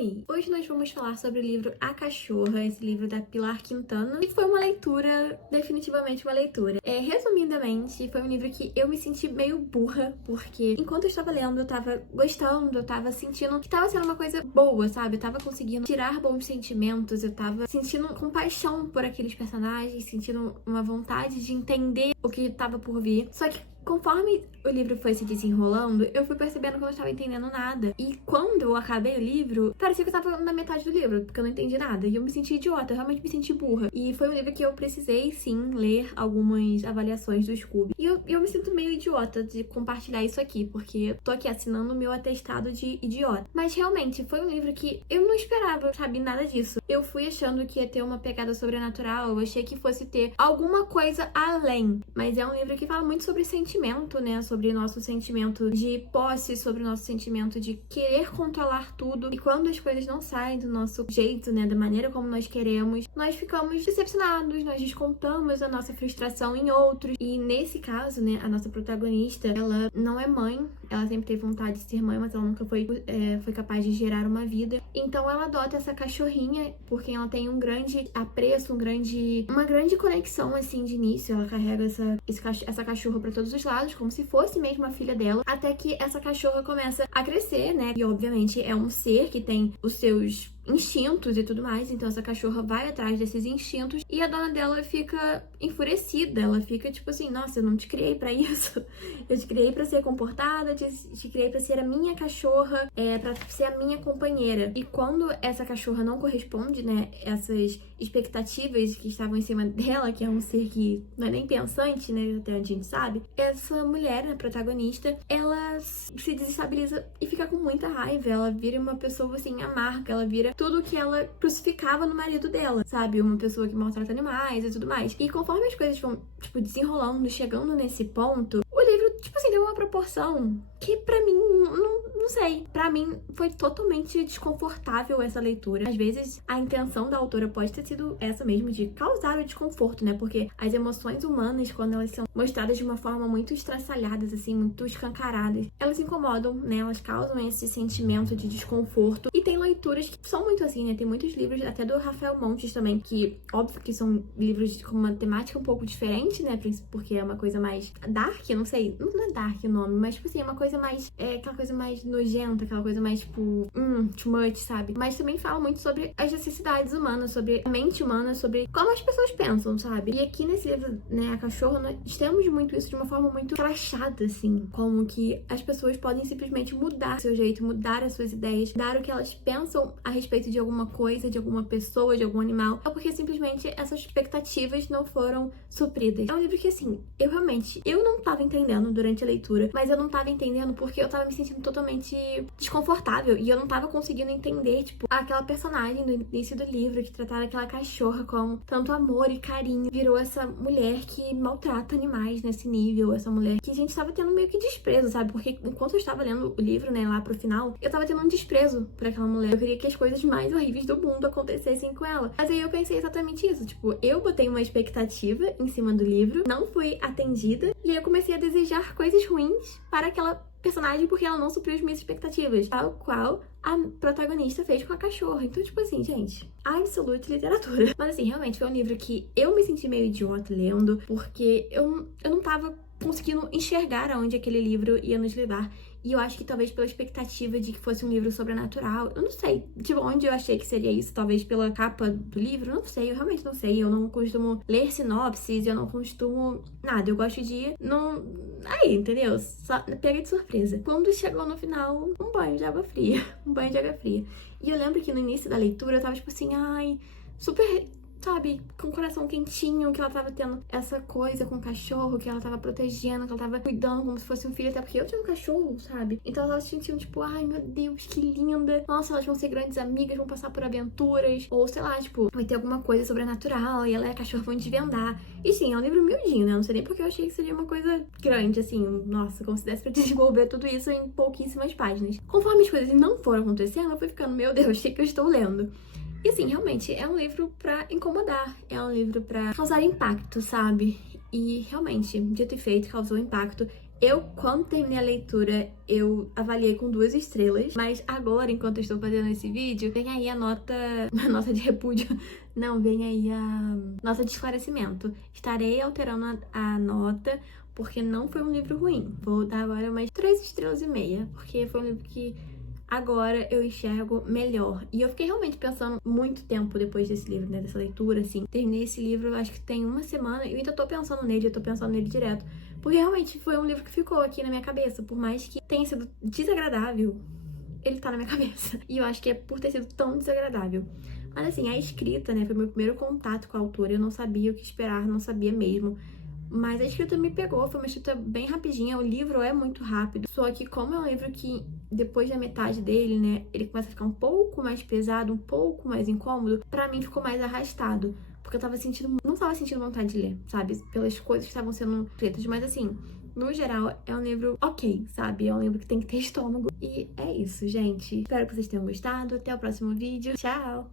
Oi! Hoje nós vamos falar sobre o livro A Cachorra, esse livro da Pilar Quintana, e foi uma leitura, definitivamente uma leitura. Resumidamente, foi um livro que eu me senti meio burra, porque enquanto eu estava lendo, eu tava gostando, eu tava sentindo que tava sendo uma coisa boa, sabe? Eu tava conseguindo tirar bons sentimentos, eu tava sentindo compaixão por aqueles personagens, sentindo uma vontade de entender o que tava por vir. Só que conforme o livro foi se desenrolando, eu fui percebendo que eu não estava entendendo nada. E quando eu acabei o livro, parecia que eu estava na metade do livro, porque eu não entendi nada. E eu me senti idiota, eu realmente me senti burra. E foi um livro que eu precisei, sim, ler algumas avaliações do Scooby. E eu me sinto meio idiota de compartilhar isso aqui, porque eu tô aqui assinando o meu atestado de idiota. Mas realmente, foi um livro que eu não esperava, sabe, nada disso. Eu fui achando que ia ter uma pegada sobrenatural, eu achei que fosse ter alguma coisa além. Mas é um livro que fala muito sobre sentimento, né? Sobre nosso sentimento de posse, sobre o nosso sentimento de querer controlar tudo. E quando as coisas não saem do nosso jeito, né? Da maneira como nós queremos, nós ficamos decepcionados, nós descontamos a nossa frustração em outros. E nesse caso, né? A nossa protagonista, ela não é mãe, ela sempre teve vontade de ser mãe, mas ela nunca foi capaz de gerar uma vida. Então ela adota essa cachorrinha, porque ela tem um grande apreço, uma grande conexão, assim, de início. Ela carrega essa cachorra pra todos os lados, como se fosse mesmo a filha dela, até que essa cachorra começa a crescer, né? E obviamente é um ser que tem os seus instintos e tudo mais, então essa cachorra vai atrás desses instintos e a dona dela fica enfurecida, ela fica tipo assim, nossa, eu não te criei pra isso, eu te criei pra ser comportada, te criei pra ser a minha cachorra, pra ser a minha companheira. E quando essa cachorra não corresponde, né, essas expectativas que estavam em cima dela, que é um ser que não é nem pensante, né, até onde a gente sabe, essa mulher, a protagonista, ela se desestabiliza e fica com muita raiva, ela vira uma pessoa assim, amarga, ela vira tudo que ela crucificava no marido dela, sabe? Uma pessoa que maltrata animais e tudo mais. E conforme as coisas vão, tipo, desenrolando, chegando nesse ponto, o livro, tipo assim, deu uma proporção que pra mim, não sei, pra mim foi totalmente desconfortável essa leitura. Às vezes, a intenção da autora pode ter sido essa mesmo, de causar o desconforto, né? Porque as emoções humanas, quando elas são mostradas de uma forma muito estraçalhadas, assim, muito escancaradas, elas incomodam, né? Elas causam esse sentimento de desconforto. E tem leituras que são muito assim, né? Tem muitos livros, até do Rafael Montes também, que, óbvio que são livros com uma temática um pouco diferente, né? Porque é uma coisa mais dark, eu não sei, não é dark o nome, mas, tipo assim, é uma coisa mais, aquela coisa mais nojenta, aquela coisa mais, tipo, too much, sabe? Mas também fala muito sobre as necessidades humanas, sobre a mente humana, sobre como as pessoas pensam, sabe? E aqui nesse livro, né, A Cachorra, nós temos muito isso de uma forma muito crachada, assim, como que as pessoas podem simplesmente mudar seu jeito, mudar as suas ideias, dar o que elas pensam a respeito de alguma coisa, de alguma pessoa, de algum animal, é porque simplesmente essas expectativas não foram supridas. É um livro que, assim, eu não tava entendendo durante a leitura, mas eu não tava entendendo porque eu tava me sentindo totalmente desconfortável e eu não tava conseguindo entender, tipo, aquela personagem do início do livro que tratava aquela cachorra com tanto amor e carinho, virou essa mulher que maltrata animais nesse nível, essa mulher que a gente tava tendo meio que desprezo, sabe? Porque enquanto eu estava lendo o livro, né, lá pro final, eu tava tendo um desprezo por aquela mulher. Eu queria que as coisas mais horríveis do mundo acontecessem com ela. Mas aí eu pensei exatamente isso, tipo, eu botei uma expectativa em cima do livro, não fui atendida, e aí eu comecei a desejar coisas ruins para aquela personagem porque ela não supriu as minhas expectativas, tal qual a protagonista fez com a cachorra. Então, tipo assim, gente, absolute literatura. Mas assim, realmente foi um livro que eu me senti meio idiota lendo, porque eu não tava conseguindo enxergar aonde aquele livro ia nos levar. E eu acho que talvez pela expectativa de que fosse um livro sobrenatural, eu não sei de onde eu achei que seria isso, talvez pela capa do livro, não sei, eu realmente não sei. Eu não costumo ler sinopses, eu não costumo nada, eu gosto de ir aí, entendeu? Só pega de surpresa. Quando chegou no final, um banho de água fria, um banho de água fria. E eu lembro que no início da leitura eu tava tipo assim, ai, super, sabe, com o coração quentinho, que ela tava tendo essa coisa com o cachorro, que ela tava protegendo, que ela tava cuidando como se fosse um filho, até porque eu tinha um cachorro, sabe? Então ela tava se sentindo tipo, ai meu Deus, que linda, nossa, elas vão ser grandes amigas, vão passar por aventuras, ou sei lá, tipo, vai ter alguma coisa sobrenatural, e ela e a cachorra vão desvendar. E sim, é um livro miudinho, né? Eu não sei nem porque eu achei que seria uma coisa grande, assim, nossa, como se desse pra desenvolver tudo isso em pouquíssimas páginas. Conforme as coisas não foram acontecendo, eu fui ficando, meu Deus, achei que eu estou lendo. E assim, realmente, é um livro pra incomodar, é um livro pra causar impacto, sabe? E realmente, dito e feito, causou impacto. Eu, quando terminei a leitura, eu avaliei com 2 estrelas, mas agora, enquanto eu estou fazendo esse vídeo, vem aí a nota, a nota de repúdio, não, vem aí a nota de esclarecimento. Estarei alterando a nota, porque não foi um livro ruim. Vou dar agora umas 3,5 estrelas, porque foi um livro que agora eu enxergo melhor. E eu fiquei realmente pensando muito tempo depois desse livro, né, dessa leitura, assim. Terminei esse livro, acho que tem uma semana, e eu ainda tô pensando nele, eu tô pensando nele direto. Porque realmente foi um livro que ficou aqui na minha cabeça, por mais que tenha sido desagradável, ele tá na minha cabeça. E eu acho que é por ter sido tão desagradável. Mas assim, a escrita, né, foi meu primeiro contato com a autora, eu não sabia o que esperar, não sabia mesmo. Mas a escrita me pegou, foi uma escrita bem rapidinha, o livro é muito rápido. Só que como é um livro que, depois da metade dele, né, ele começa a ficar um pouco mais pesado, um pouco mais incômodo, pra mim ficou mais arrastado. Porque eu não tava sentindo vontade de ler, sabe? Pelas coisas que estavam sendo feitas. Mas assim, no geral, é um livro ok, sabe? É um livro que tem que ter estômago. E é isso, gente. Espero que vocês tenham gostado. Até o próximo vídeo. Tchau!